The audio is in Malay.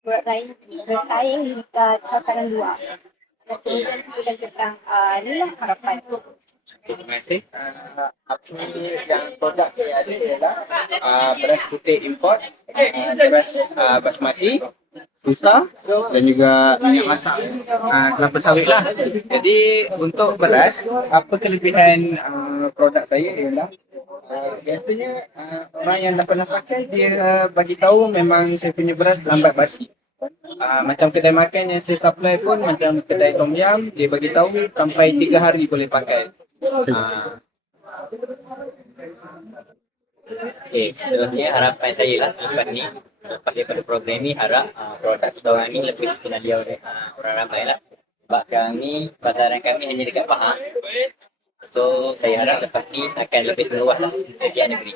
bersaing bersaing di tataran luar. Dan kemudian juga tentang inilah harapan. Terima kasih. Apa yang produk saya ada ialah beras putih import, beras basmati, rusa dan juga minyak masak, kelapa sawit lah. Jadi untuk beras, apa kelebihan produk saya ialah biasanya orang yang dah pernah pakai dia bagi tahu memang saya punya beras lambat basi. Macam kedai makan yang saya supply pun macam kedai tom yam dia bagi tahu sampai 3 hari boleh pakai. Ah, Okey, seterusnya harapan saya lah selepas ni, selepas daripada program ni harap produk kita orang ni lebih dikenali oleh orang ramai lah. Sebab sekarang ni pasaran kami hanya dekat Pahang. So saya harap lepas ni akan lebih luas lah di setiap negeri.